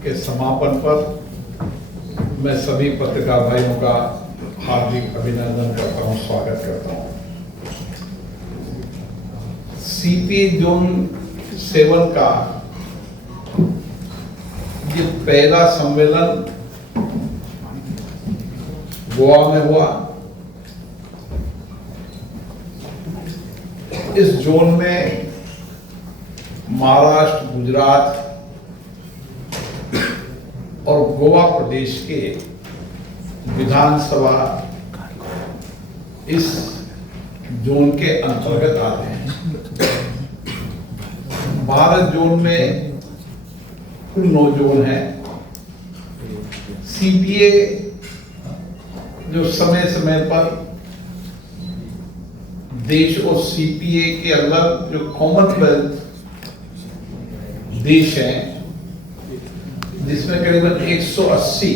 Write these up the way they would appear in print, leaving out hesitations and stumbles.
के समापन पर मैं सभी पत्रकार भाइयों का हार्दिक अभिनंदन करता हूं, स्वागत करता हूं। सीपीए जोन 7 का ये पहला सम्मेलन गोवा में हुआ। इस जोन में महाराष्ट्र, गुजरात और गोवा प्रदेश के विधानसभा इस जोन के अंतर्गत आते हैं। भारत जोन में कुल 9 जोन हैं। सीपीए जो समय समय पर देश और सीपीए के अंदर जो कॉमनवेल्थ देश हैं, जिसमें करीबन 180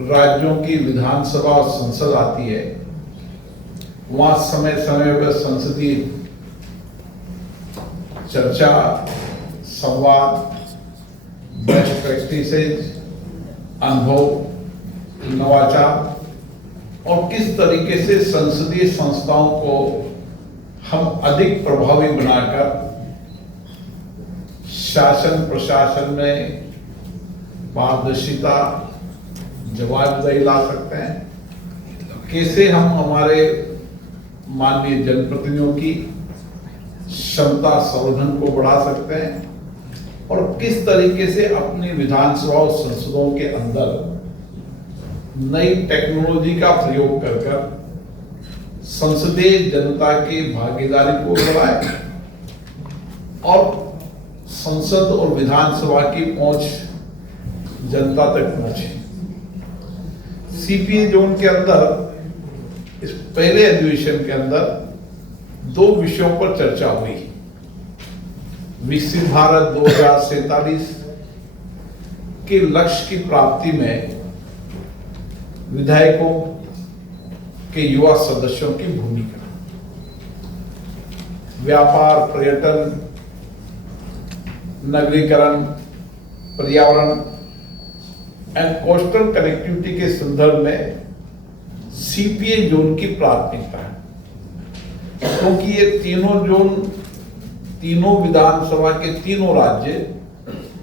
राज्यों की विधानसभा और संसद आती है, वहां समय समय पर संसदीय चर्चा, संवाद, बेस्ट प्रैक्टिसेज, अनुभव, नवाचार और किस तरीके से संसदीय संस्थाओं को हम अधिक प्रभावी बनाकर शासन प्रशासन में पारदर्शिता, जवाबदेही ला सकते हैं, कैसे हम हमारे माननीय जनप्रतिनिधियों की क्षमता संवर्धन को बढ़ा सकते हैं और किस तरीके से अपनी विधानसभा और संसदों के अंदर नई टेक्नोलॉजी का प्रयोग कर संसदीय जनता की भागीदारी को बढ़ाए और संसद और विधानसभा की पहुंच जनता तक पहुंचे। सीपीए जोन के अंदर इस पहले अधिवेशन के अंदर 2 विषयों पर चर्चा हुई। विकसित भारत 2047 के लक्ष्य की प्राप्ति में विधायकों के युवा सदस्यों की भूमिका, व्यापार, पर्यटन, नगरीकरण, पर्यावरण एंड कोस्टल कनेक्टिविटी के संदर्भ में सीपीए जोन की प्राथमिकता है, क्योंकि ये तीनों जोन, तीनों विधानसभा के तीनों राज्य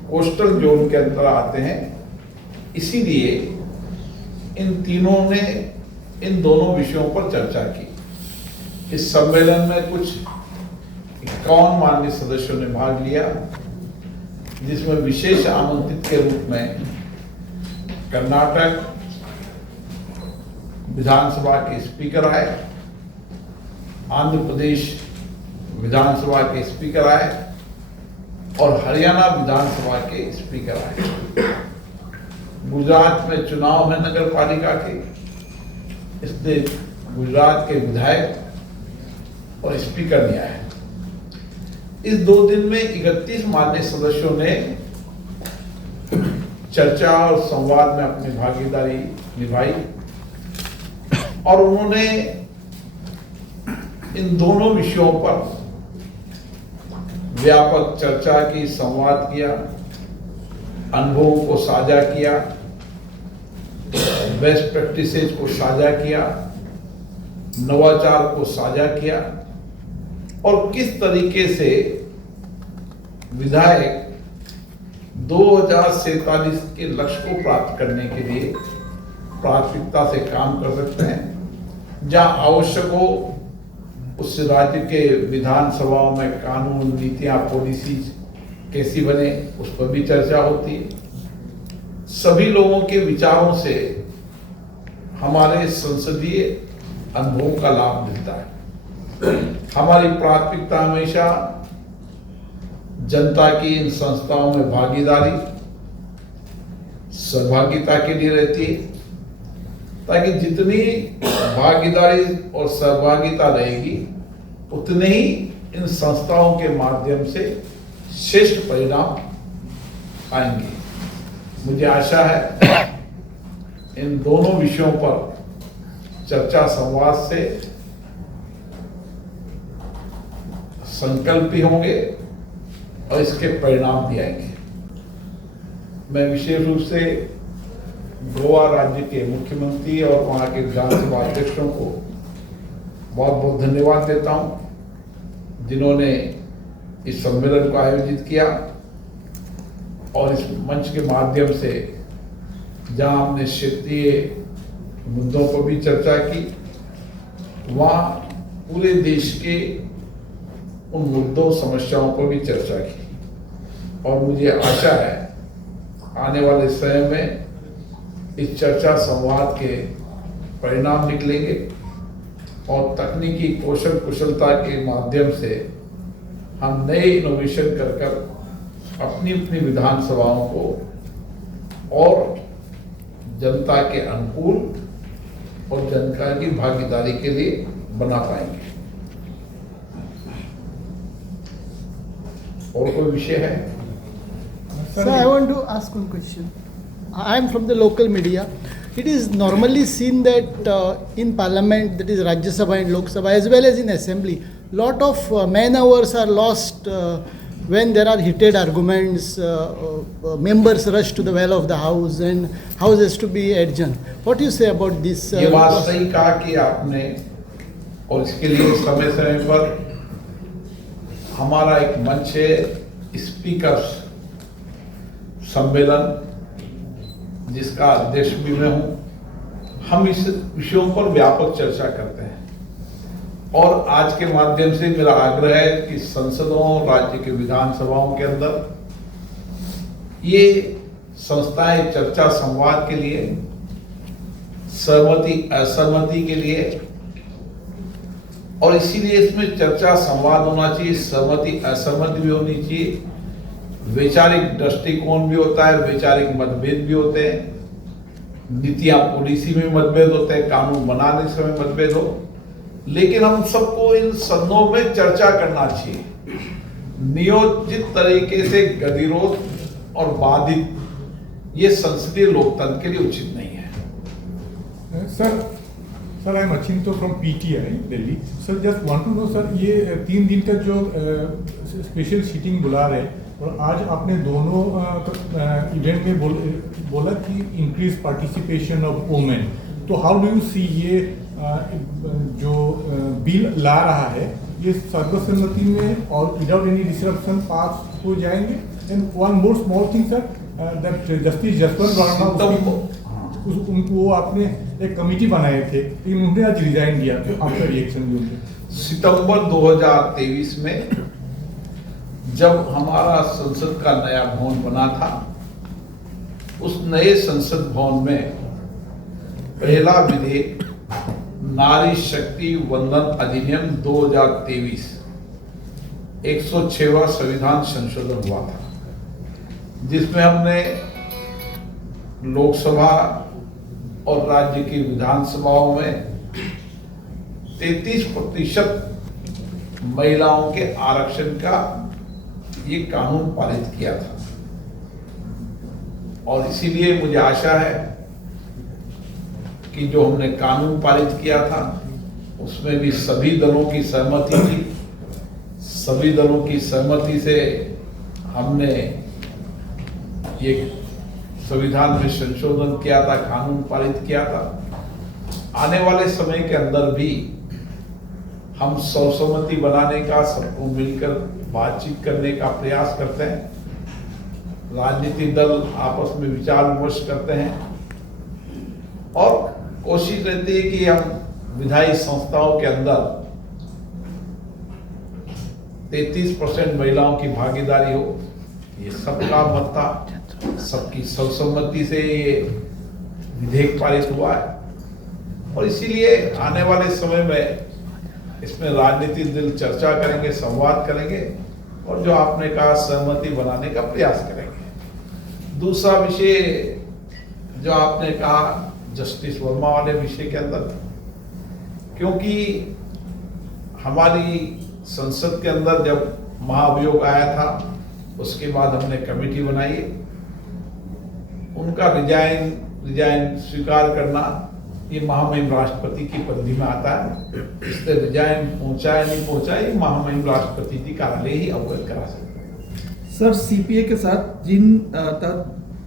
कोस्टल जोन के अंदर आते हैं। इसीलिए इन तीनों ने इन दोनों विषयों पर चर्चा की। इस सम्मेलन में कुछ 51 माननीय सदस्यों ने भाग लिया, जिसमें विशेष आमंत्रित के रूप में कर्नाटक विधानसभा के स्पीकर आए, आंध्र प्रदेश विधानसभा के स्पीकर आए और हरियाणा विधानसभा के स्पीकर आए। गुजरात में चुनाव है नगर पालिका के, इसलिए गुजरात के विधायक और स्पीकर नहीं आए। इस 2 दिन में 31 माननीय सदस्यों ने चर्चा और संवाद में अपनी भागीदारी निभाई और उन्होंने इन दोनों विषयों पर व्यापक चर्चा की, संवाद किया, अनुभवों को साझा किया, बेस्ट प्रैक्टिसेज को साझा किया, नवाचार को साझा किया और किस तरीके से विधायक 2047 के लक्ष्य को प्राप्त करने के लिए प्राथमिकता से काम कर सकते हैं। जहां आवश्यक हो उस राज्य के विधानसभाओं में कानून, नीतियां, पॉलिसीज कैसी बने, उस पर भी चर्चा होती है। सभी लोगों के विचारों से हमारे संसदीय अनुभवों का लाभ मिलता है। हमारी प्राथमिकता हमेशा जनता की इन संस्थाओं में भागीदारी, सहभागिता के लिए रहती है, ताकि जितनी भागीदारी और सहभागिता रहेगी उतने ही इन संस्थाओं के माध्यम से श्रेष्ठ परिणाम आएंगे। मुझे आशा है इन दोनों विषयों पर चर्चा संवाद से संकल्प भी होंगे और इसके परिणाम भी आएंगे। मैं विशेष रूप से गोवा राज्य के मुख्यमंत्री और वहाँ के विधानसभा अध्यक्षों को बहुत बहुत धन्यवाद देता हूँ जिन्होंने इस सम्मेलन को आयोजित किया और इस मंच के माध्यम से जहाँ हमने क्षेत्रीय मुद्दों पर भी चर्चा की, वहाँ पूरे देश के उन मुद्दों समस्याओं पर भी चर्चा की। और मुझे आशा है आने वाले समय में इस चर्चा संवाद के परिणाम निकलेंगे और तकनीकी कौशल कुशलता के माध्यम से हम नए इनोवेशन कर अपनी अपनी विधानसभाओं को और जनता के अनुकूल और जनता की भागीदारी के लिए बना पाएंगे। और कोई विषय है? Sir, I want to ask one question. I am from the local media. It is normally seen that in Parliament, that is Rajya Sabha and Lok Sabha, as well as in Assembly, lot of man hours are lost when there are heated arguments. Members rush to the well of the House and House has to be adjourned. What do you say about this? ये बात सही कहा कि आपने, और इसके लिए समय समय पर हमारा एक मंच है स्पीकर्स सम्मेलन, जिसका अध्यक्ष भी मैं हूं। हम इस विषयों पर व्यापक चर्चा करते हैं और आज के माध्यम से मेरा आग्रह है कि संसदों, राज्य के विधानसभाओं के अंदर ये संस्थाएं चर्चा संवाद के लिए, सहमति असहमति के लिए, और इसीलिए इसमें चर्चा संवाद होना चाहिए, सहमति असहमति भी होनी चाहिए, वैचारिक दृष्टिकोण भी होता है, वैचारिक मतभेद भी होते हैं, नीतियां पॉलिसी में मतभेद होते हैं, कानून बनाने से मतभेद हो, लेकिन हम सबको इन सदनों में चर्चा करना चाहिए। नियोजित तरीके से गतिरोध और बाधित, ये संसदीय लोकतंत्र के लिए उचित नहीं है। Sir I am Achinto from PTI Delhi. Sir just want to know sir, ये 3 दिन का जो स्पेशल सीटिंग बुला रहे, और आज आपने दोनों इवेंट में बोला कि इंक्रीज पार्टिसिपेशन ऑफ वुमेन, तो हाउ डू यू सी ये जो बिल ला रहा है, ये सर्वसम्मति में और विदाउट एनी डिसरप्शन पास हो जाएंगे? And one more small thing sir, that justice Jaswant Verma, उनको वो आपने एक कमेटी बनाए थे, लेकिन उन्होंने आज रिजाइन दिया, तो आपका रिएक्शन भी उनके? सितंबर 2023 में जब हमारा संसद का नया भवन बना था, उस नए संसद भवन में पहला विधेयक नारी शक्ति वंदन अधिनियम 2023 106वां संविधान संशोधन हुआ था, जिसमें हमने लोकसभा और राज्य की विधानसभाओं में 33% महिलाओं के आरक्षण का ये कानून पारित किया था। और इसीलिए मुझे आशा है कि जो हमने कानून पारित किया था उसमें भी सभी दलों की सहमति थी। सभी दलों की सहमति से हमने ये संविधान में संशोधन किया था, कानून पारित किया था। आने वाले समय के अंदर भी हम सर्वसम्मति बनाने का, सबको मिलकर बातचीत करने का प्रयास करते हैं। राजनीतिक दल आपस में विचार विमर्श करते हैं और कोशिश रहती है कि हम विधायी संस्थाओं के अंदर 33% महिलाओं की भागीदारी हो। ये सबका मत था, सबकी सर्वसम्मति से ये विधेयक पारित हुआ है और इसीलिए आने वाले समय में इसमें राजनीतिक दल चर्चा करेंगे, संवाद करेंगे और जो आपने कहा सहमति बनाने का प्रयास करेंगे। दूसरा विषय जो आपने कहा जस्टिस वर्मा वाले विषय के अंदर, क्योंकि हमारी संसद के अंदर जब महाभियोग आया था उसके बाद हमने कमेटी बनाई, उनका रिजाइन स्वीकार करना ये महामहिम राष्ट्रपति की परिधि में आता है। इससे रिजाइन पहुंचा या नहीं पहुंचा ये महामहिम राष्ट्रपति जी कार्यालय ही अवगत करा सकते हैं। सर सीपीए के साथ जिन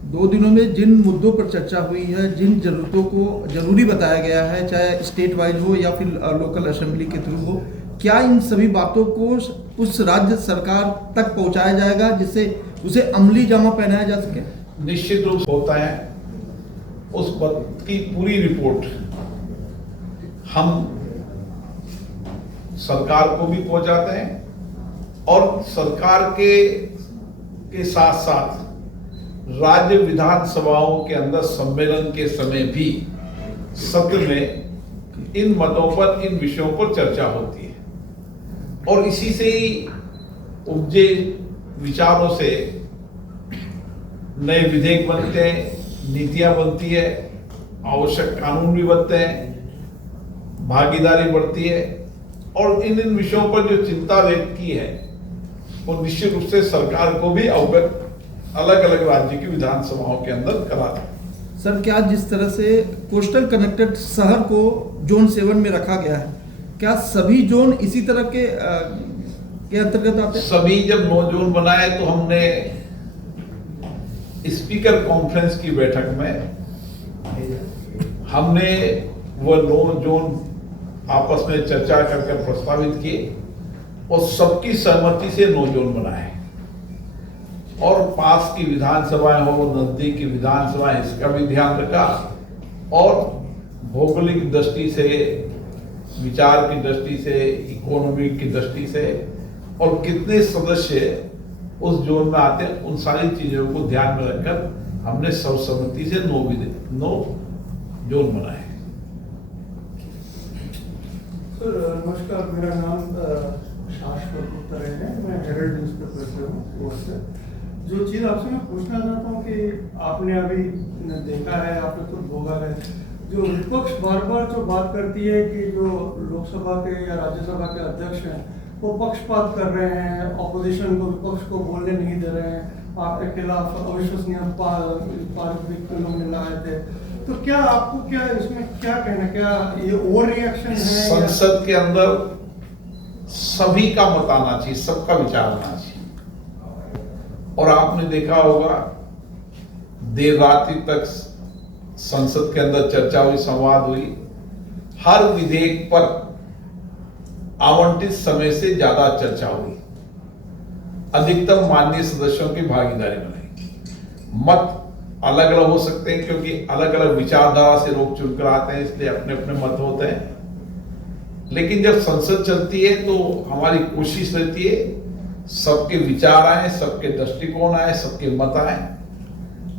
2 दिनों में जिन मुद्दों पर चर्चा हुई है, जिन जरूरतों को जरूरी बताया गया है, चाहे स्टेट वाइज हो या फिर लोकल असेंबली के थ्रू हो, क्या इन सभी बातों को उस राज्य सरकार तक पहुंचाया जाएगा जिससे उसे अमली जामा पहनाया जा सके? निश्चित रूप से होता है। उस बात की पूरी रिपोर्ट हम सरकार को भी पहुंचाते हैं और सरकार के साथ साथ राज्य विधानसभाओं के अंदर सम्मेलन के समय भी सत्र में इन मतों पर, इन विषयों पर चर्चा होती है और इसी से ही उपजे विचारों से नए विधेयक बनते हैं, नीतियां बनती है, आवश्यक कानून भी बनते हैं, भागीदारी बढ़ती है और इन विषयों पर जो चिंता व्यक्त की है वो निश्चित रूप से सरकार को भी अवगत अलग अलग राज्य की विधानसभाओं के अंदर करा दें। सर, क्या जिस तरह से कोस्टल कनेक्टेड शहर को जोन 7 में रखा गया है, क्या सभी जोन इसी तरह के अंतर्गत आते हैं? सभी जब 9 जोन बनाए तो हमने स्पीकर कॉन्फ्रेंस की बैठक में हमने वो 9 जोन आपस में चर्चा करके प्रस्तावित किए और सबकी सहमति से 9 जोन बनाए और पास की विधानसभाएं हो, नजदीक की विधानसभाएं, इसका भी ध्यान रखा और भौगोलिक दृष्टि से, विचार की दृष्टि से, इकोनॉमिक की दृष्टि से और कितने सदस्य उस जोन में आते हैं, उन सारी चीजों को ध्यान में रखकर हमने सर्वसम्मति से 9 जोन बनाए। सर नमस्कार, मेरा नाम शाश्वत उत्तर है, मैं हेरल्ड न्यूज़पेपर से हूँ। जो चीज़ आपसे मैं पूछना चाहता हूँ कि आपने अभी देखा है, आपने खुद भोगा है, जो विपक्ष बार बार जो बात करती है कि जो लोकसभा के या राज्यसभा के अध्यक्ष हैं वो पक्षपात कर रहे हैं, ऑपोजिशन को, विपक्ष को बोलने नहीं दे रहे हैं, आपके खिलाफ अविश्वसनीय पारित उन्होंने लाए थे, तो क्या आपको क्या इसमें क्या कहना, क्या ये ओवर रिएक्शन है? संसद के अंदर सभी का मत आना चाहिए, सबका विचार आना चाहिए और आपने देखा होगा देर रात्रि तक संसद के अंदर चर्चा हुई, संवाद हुई, हर विधेयक पर आवंटित समय से ज्यादा चर्चा हुई, अधिकतम माननीय सदस्यों की भागीदारी बनाई। मत अलग अलग हो सकते हैं क्योंकि अलग अलग विचारधारा से लोग चुनकर आते हैं, इसलिए अपने अपने मत होते हैं, लेकिन जब संसद चलती है तो हमारी कोशिश रहती है सबके विचार आए, सबके दृष्टिकोण आए, सबके मत आए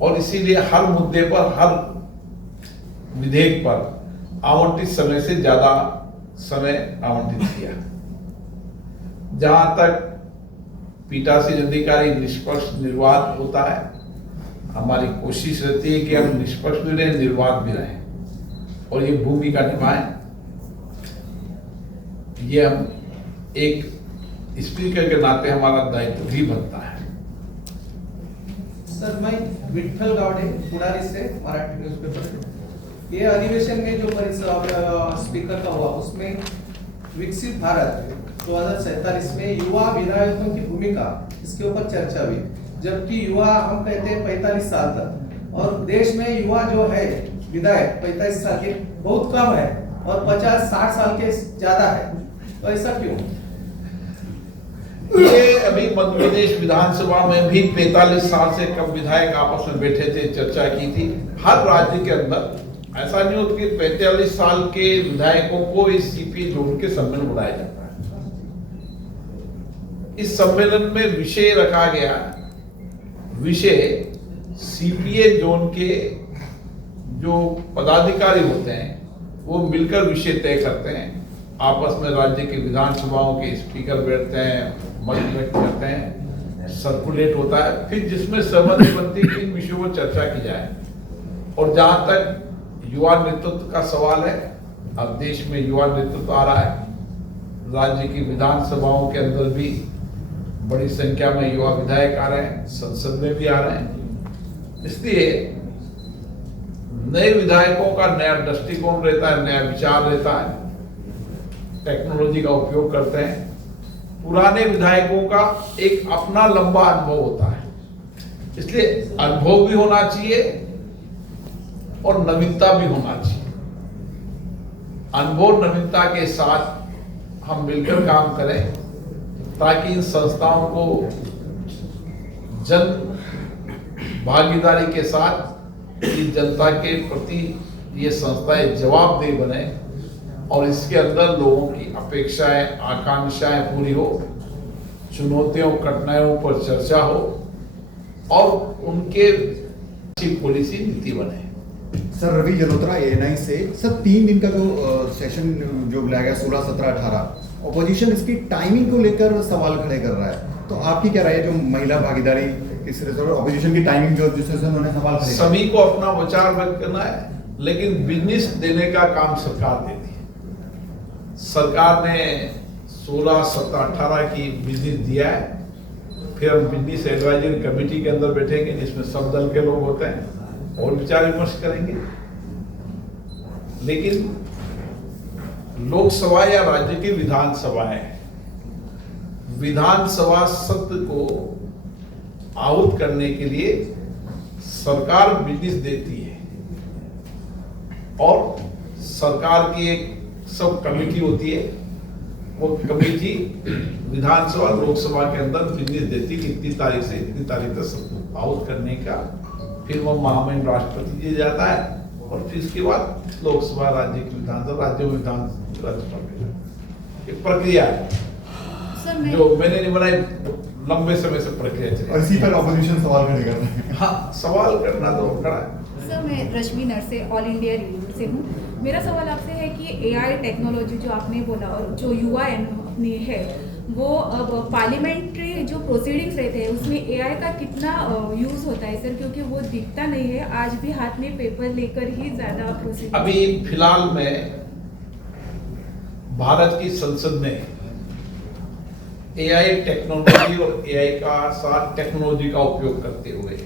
और इसीलिए हर मुद्दे पर, हर विधेयक पर आवंटित समय से ज्यादा समय आवंटित किया। जहां तक पीठासीन अधिकारी निष्पक्ष निर्वाध होता है, हमारी कोशिश रहती है कि हम निष्पक्ष भी रहें, निर्वाध भी रहें और ये भूमिका निभाएं। ये हम एक स्पीकर के नाते हमारा दायित्व भी बनता है। सर, मैं विठ्ठल गावडे पुणारी से, मराठी न्यूज़पेपर। ये अधिवेशन में जो स्पीकर का हुआ उसमें विकसित भारत 2047 में युवा विधायकों की भूमिका, इसके ऊपर चर्चा हुई, जबकि युवा हम कहते हैं 45 साल तक और देश में युवा जो है विधायक 45 साल के बहुत कम है और 50-60 साल के ज्यादा है, तो ऐसा क्यों? ये अभी मध्य प्रदेश विधानसभा में भी 45 साल से कम विधायक आपस में बैठे थे, चर्चा की थी। हर राज्य के अंदर ऐसा नहीं होता कि 45 साल के विधायकों को इस सीपीए जोन के सम्मेलन बुलाया जाता है। इस सम्मेलन में विषय रखा गया, विषय सीपीए जोन के जो पदाधिकारी होते हैं वो मिलकर विषय तय करते हैं, आपस में राज्य की विधानसभाओं के स्पीकर बैठते हैं, मत व्यक्त करते हैं, सर्कुलेट होता है, फिर जिसमें सहमति बनती है इन विषयों पर चर्चा की जाए। और जहां तक युवा नेतृत्व का सवाल है, अब देश में युवा नेतृत्व आ रहा है, राज्य की विधानसभाओं के अंदर भी बड़ी संख्या में युवा विधायक आ रहे हैं, संसद में भी आ रहे हैं, इसलिए नए विधायकों का नया दृष्टिकोण रहता है, नया विचार रहता है, टेक्नोलॉजी का उपयोग करते हैं। पुराने विधायकों का एक अपना लंबा अनुभव होता है, इसलिए अनुभव भी होना चाहिए और नवीनता भी होना चाहिए। अनुभव नवीनता के साथ हम मिलकर काम करें ताकि इन संस्थाओं को जन भागीदारी के साथ इस जनता के प्रति ये संस्थाएं जवाबदेह बने और इसके अंदर लोगों की अपेक्षाएं आकांक्षाएं पूरी हो, चुनौतियों कठिनाइयों पर चर्चा हो और उनके अच्छी पॉलिसी नीति बने। सर रवि जलोत्रा ANI से सर 3 दिन का जो सेशन जो बुलाया गया 16, 17, 18 ऑपोजिशन इसकी टाइमिंग को लेकर सवाल खड़े कर रहा है, तो आपकी क्या राय है? जो महिला भागीदारी इस ऑपोजिशन की टाइमिंग जो जिससे उन्होंने सवाल खड़े सभी को अपना विचार व्यक्त करना है, लेकिन बिजनेस देने का काम सरकार देती है। सरकार ने 16, 17, 18 की बिजनेस दिया है। फिर हम बिजनेस एडवाइजरी कमेटी के अंदर बैठेंगे जिसमें सब दल के लोग होते हैं और विचार विमर्श करेंगे। लेकिन लोकसभा या राज्य की विधानसभा सत्र को आहूत करने के लिए सरकार बिजनेस देती है और सरकार की एक सब कमेटी होती है। वो कमेटी विधानसभा लोकसभा के अंदर बिजनेस देती कि इतनी तारीख से इतनी तारीख तक सबको आहूत करने का। फिर वो महामहिम राष्ट्रपति जी जाता है और फिर इसके बाद लोकसभा राज्य की विधानसभा राज्यों में विधानसभा एक प्रक्रिया है जो मैंने नहीं बनाई, लंबे समय से प्रक्रिया चली। और इसी पर ऑपोजिशन सवाल खड़े कर रहे हैं। हाँ, सवाल करना तो खड़ा है। सर मैं रश्मि नरसे ऑल इंडिया रेडियो से हूँ। मेरा सवाल आपसे है कि AI टेक्नोलॉजी जो आपने बोला और जो युवा अपने है वो अब पार्लियामेंट्री जो प्रोसीडिंग्स रहते हैं उसमें AI का कितना यूज होता है सर? क्योंकि वो दिखता नहीं है, आज भी हाथ में पेपर लेकर ही ज्यादा प्रोसीडिंग। अभी फिलहाल में भारत की संसद में AI टेक्नोलॉजी और AI का साथ टेक्नोलॉजी का उपयोग करते हुए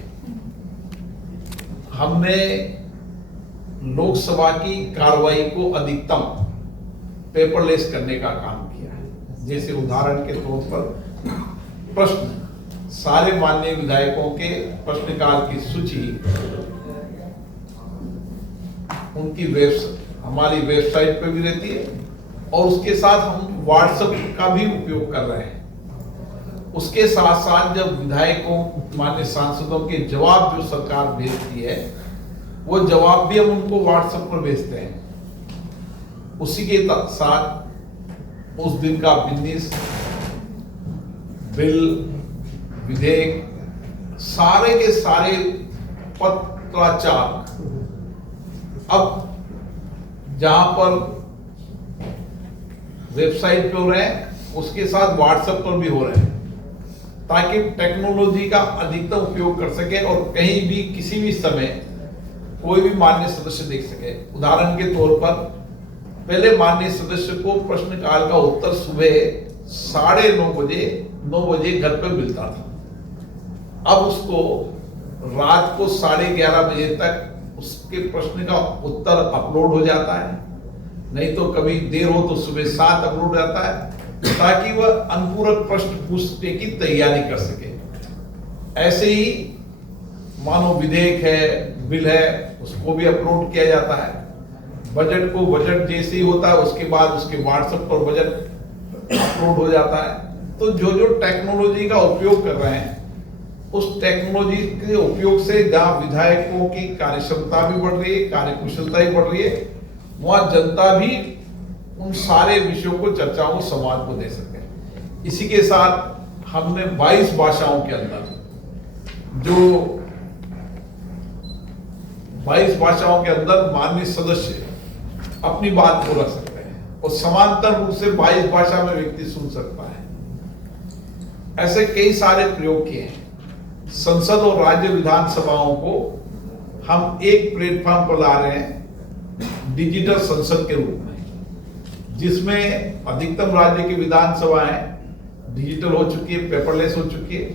हमने लोकसभा की कार्रवाई को अधिकतम पेपरलेस करने का काम किया है। जैसे उदाहरण के तौर पर प्रश्न, सारे माननीय विधायकों के प्रश्नकाल की सूची उनकी हमारी वेबसाइट पे भी रहती है और उसके साथ हम व्हाट्सएप का भी उपयोग कर रहे हैं। उसके साथ साथ जब विधायकों माननीय सांसदों के जवाब जो सरकार भेजती है वो जवाब भी हम उनको व्हाट्सएप पर भेजते हैं। उसी के साथ उस दिन का बिजनेस बिल विधेयक सारे के सारे पत्राचार अब जहां पर वेबसाइट पे हो रहे हैं उसके साथ व्हाट्सएप पर भी हो रहे हैं ताकि टेक्नोलॉजी का अधिकतम उपयोग कर सके और कहीं भी किसी भी समय कोई भी माननीय सदस्य देख सके। उदाहरण के तौर पर पहले माननीय सदस्य को प्रश्नकाल का उत्तर सुबह 9:30 बजे घर पर मिलता था। अब उसको रात को 11:30 बजे तक उसके प्रश्न का उत्तर अपलोड हो जाता है, नहीं तो कभी देर हो तो सुबह 7 अपलोड हो जाता है ताकि वह अनुपूरक प्रश्न पूछने की तैयारी कर सके। ऐसे ही मानो विधेयक है, बिल है, उसको भी अपलोड किया जाता है। बजट को बजट जैसे ही होता है उसके बाद उसके व्हाट्सएप पर बजट अपलोड हो जाता है। तो जो जो टेक्नोलॉजी का उपयोग कर रहे हैं उस टेक्नोलॉजी के उपयोग से जहां विधायकों की कार्यक्षमता भी बढ़ रही है, कार्यकुशलता भी बढ़ रही है, वहां जनता भी उन सारे विषयों को चर्चाओं को समाज को दे सके। इसी के साथ हमने 22 भाषाओं के अंदर जो 22 भाषाओं के अंदर माननीय सदस्य अपनी बात को रख सकते हैं और समांतर रूप से 22 भाषा में व्यक्ति सुन सकता है। ऐसे कई सारे प्रयोग किए हैं। संसद और राज्य विधानसभाओं को हम एक प्लेटफॉर्म पर ला रहे हैं डिजिटल संसद के रूप में, जिसमें अधिकतम राज्य की विधानसभाएं डिजिटल हो चुकी है, पेपरलेस हो चुकी है।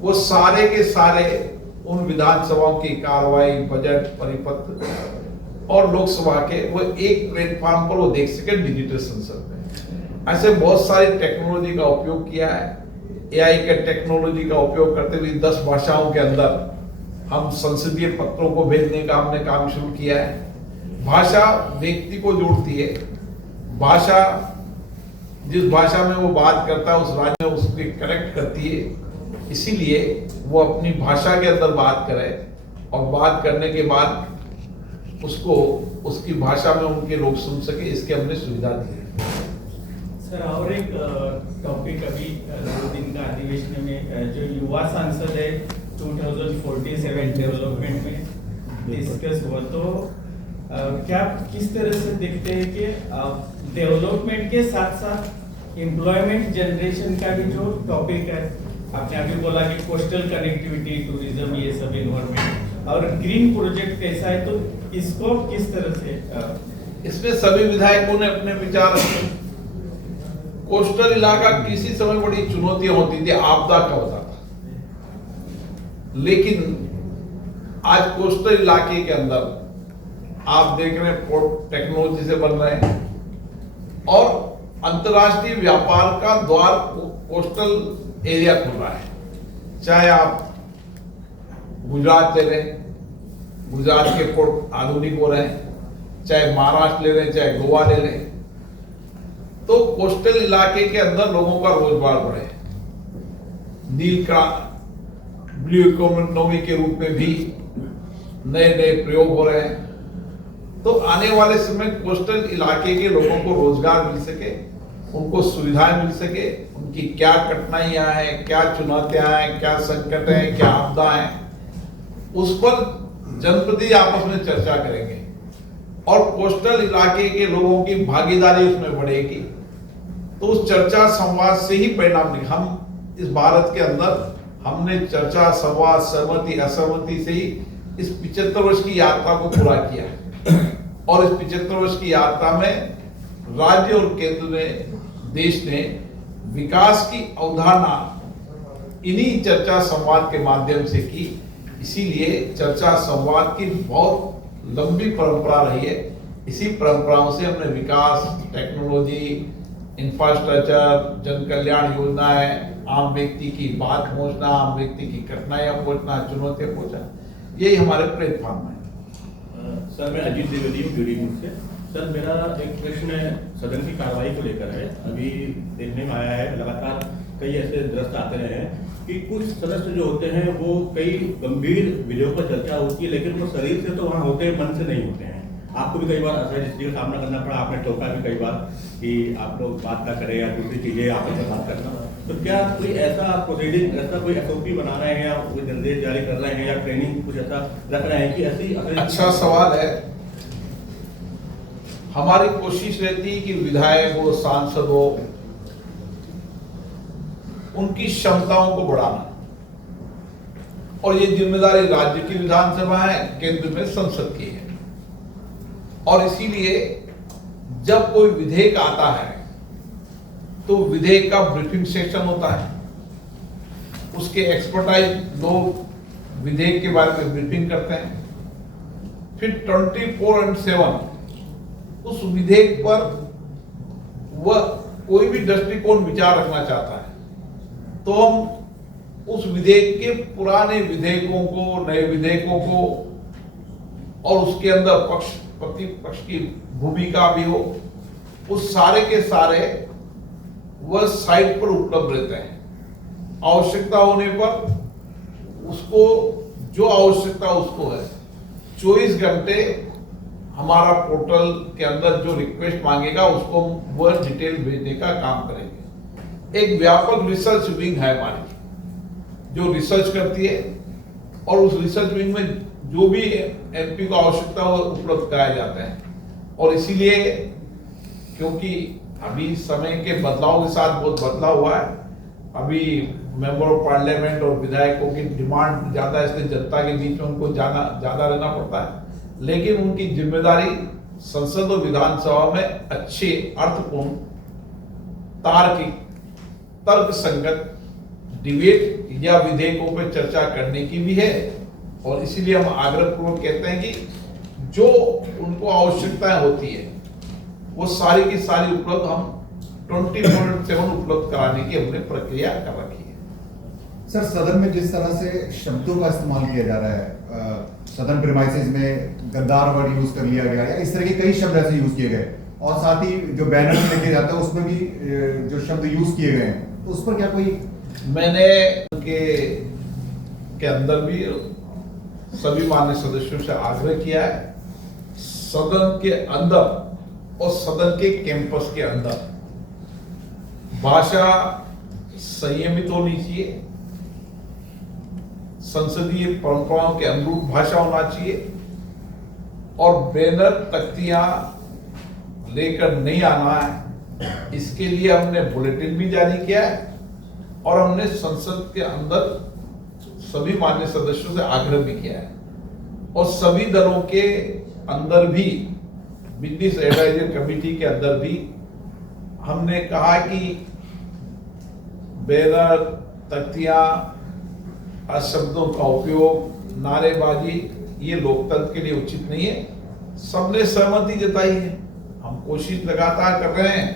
वो सारे के सारे उन विधानसभाओं की कार्रवाई, बजट, परिपत्र और लोकसभा के वो एक प्लेटफॉर्म पर वो देख सके डिजिटल संसद में। ऐसे बहुत सारी टेक्नोलॉजी का उपयोग किया है। एआई के टेक्नोलॉजी का उपयोग करते हुए 10 भाषाओं के अंदर हम संसदीय पत्रों को भेजने का हमने काम शुरू किया है। भाषा व्यक्ति को जोड़ती है। भाषा जिस भाषा में वो बात करता है उस राज्य में उसको कनेक्ट करती है, इसीलिए वो अपनी भाषा के अंदर बात करे और बात करने के बाद उसको उसकी भाषा में उनके लोग सुन सके, इसके हमने सुविधा दी है। सर और एक टॉपिक अभी 2 दिन का अधिवेशन में जो युवा सांसद है 2047 डेवलपमेंट में डिस्कस हुआ, तो क्या किस तरह से देखते हैं कि डेवलपमेंट के साथ साथ एम्प्लॉयमेंट जनरेशन का भी जो टॉपिक है, आपने अभी बोला कि कोस्टल कनेक्टिविटी, टूरिज्म, ये सब इन्वायरमेंट और ग्रीन प्रोजेक्ट कैसा है, तो इसको किस तरह से इसमें सभी विधायकों ने अपने विचार रखे। कोस्टल इलाका किसी समय बड़ी चुनौतियां होती थी, आपदा का होता था, लेकिन आज कोस्टल इलाके के अंदर आप देख रहे हैं पोर्ट टेक्नोलॉजी से बन रहे हैं और अंतर्राष्ट्रीय व्यापार का द्वार कोस्टल एरिया खुल रहा है। चाहे आप गुजरात ले लें, गुजरात के पोर्ट आधुनिक हो रहे हैं, चाहे महाराष्ट्र ले लें, चाहे गोवा ले लें, तो कोस्टल इलाके के अंदर लोगों का रोजगार बढ़े। नील का ब्लू इकोनॉमी के रूप में भी नए नए प्रयोग हो रहे हैं। तो आने वाले समय कोस्टल इलाके के लोगों को रोजगार मिल सके, उनको सुविधाएं मिल सके, उनकी क्या कठिनाइयां हैं, क्या चुनौतियां हैं, क्या संकट हैं, क्या आपदा हैं, उस पर जनप्रतिनिधि आपस में चर्चा करेंगे और कोस्टल इलाके के लोगों की भागीदारी उसमें बढ़ेगी। तो उस चर्चा संवाद से ही परिणाम निकले। हम इस भारत के अंदर हमने चर्चा संवाद सहमति असहमति से ही इस 75 वर्ष की यात्रा को पूरा किया और इस 75 वर्ष की यात्रा में राज्य और केंद्र ने, देश ने विकास की अवधारणा इन्हीं चर्चा संवाद के माध्यम से की। इसीलिए चर्चा संवाद की बहुत लंबी परंपरा रही है। इसी परंपराओं से हमने विकास, टेक्नोलॉजी, इंफ्रास्ट्रक्चर, जन कल्याण योजनाएं, आम व्यक्ति की बात पहुंचना, आम व्यक्ति की कठिनाइयां पहुंचना, चुनौतियां पहुंचना, यही हमारे प्लेटफॉर्म है। सर मैं अजीत द्विवेदी हूँ पीडी न्यूज़ से। सर मेरा एक प्रश्न सदन की कार्रवाई को लेकर है। अभी देखने में आया है लगातार कई ऐसे दृश्य आते रहे हैं कि कुछ सदस्य जो होते हैं वो कई गंभीर विषयों पर चर्चा होती है, लेकिन वो शरीर से तो वहाँ होते हैं, मन से नहीं होते हैं। आपको भी कई बार असहज स्थिति का सामना करना पड़ा, आपने टोका भी कई बार कि आप लोग बात ना करें या दूसरी चीजें आपस में बात करना। तो क्या कोई ऐसा प्रोसीडिंग, ऐसा कोई SOP बना रहे हैं या कोई निर्देश जारी कर रहे हैं या ट्रेनिंग कुछ ऐसा रख रहे हैं कि ऐसी? अच्छा सवाल है। हमारी कोशिश रहती है कि विधायक हो, सांसद हो, उनकी क्षमताओं को बढ़ाना, और ये जिम्मेदारी राज्य की विधानसभा है, केंद्र में संसद की है। और इसीलिए जब कोई विधेयक आता है तो विधेयक का ब्रीफिंग सेशन होता है, उसके एक्सपर्टाइज लोग विधेयक के बारे में ब्रीफिंग करते हैं, फिर 24/7 उस विधेयक पर वह कोई भी दृष्टिकोण विचार रखना चाहता है तो हम उस विधेयक के पुराने विधेयकों को, नए विधेयकों को, और उसके अंदर पक्ष प्रतिपक्ष की भूमिका भी हो, उस सारे के सारे वह साइट पर उपलब्ध रहते हैं। आवश्यकता होने पर उसको जो आवश्यकता उसको है 24 घंटे हमारा पोर्टल के अंदर जो रिक्वेस्ट मांगेगा उसको वह डिटेल भेजने का काम करेंगे। एक व्यापक रिसर्च विंग है हमारी जो रिसर्च करती है, और उस रिसर्च विंग में जो भी MP को आवश्यकता हो उपलब्ध कराए जाते हैं। और इसीलिए क्योंकि अभी समय के बदलाव के साथ बहुत बदलाव हुआ है, अभी मेंबर ऑफ पार्लियामेंट और विधायकों की डिमांड ज्यादा है, इसलिए जनता के बीच में उनको ज्यादा रहना पड़ता है। लेकिन उनकी जिम्मेदारी संसद और विधानसभा में अच्छे, अर्थपूर्ण, तार्किक, तर्क संगत डिबेट या विधेयकों पर चर्चा करने की भी है। और इसीलिए हम आग्रहपूर्वक कहते हैं कि जो उनको आवश्यकताएं होती है वो सारी की सारी उपलब्ध हम 24/7 उपलब्ध कराने की हमने प्रक्रिया कर रखी है। सर सदन में जिस तरह से शब्दों का इस्तेमाल किया जा रहा है, सदन प्रीमाइसेस में गद्दार वर्ड यूज कर लिया गया या इस तरह के कई शब्द ऐसे यूज किए गए, और साथ ही जो बैनर लेके जाता है उसमें भी जो शब्द यूज किए गए हैं, तो उस पर क्या कोई? मैंने के अंदर भी सभी मान्य सदस्यों से आग्रह किया है, सदन के अंदर और सदन के कैंपस के अंदर भाषा संयमित होनी चाहिए, संसदीय परंपराओं के अनुरूप भाषा होना चाहिए, और बैनर तख्तियां लेकर नहीं आना है। इसके लिए हमने बुलेटिन भी जारी किया है और हमने संसद के अंदर सभी मान्य सदस्यों से आग्रह भी किया है, और सभी दलों के अंदर भी, बिजनेस एडवाइजरी कमेटी के अंदर भी हमने कहा कि बैनर, तख्तियां, शब्दों का उपयोग, नारेबाजी, ये लोकतंत्र के लिए उचित नहीं है। सबने सहमति जताई है। हम कोशिश लगातार कर रहे हैं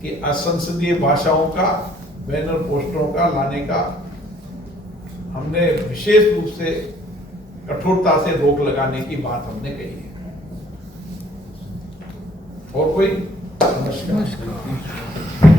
कि असंसदीय भाषाओं का, बैनर पोस्टरों का लाने का हमने विशेष रूप से कठोरता से रोक लगाने की बात हमने कही है। और कोई? नमस्कार।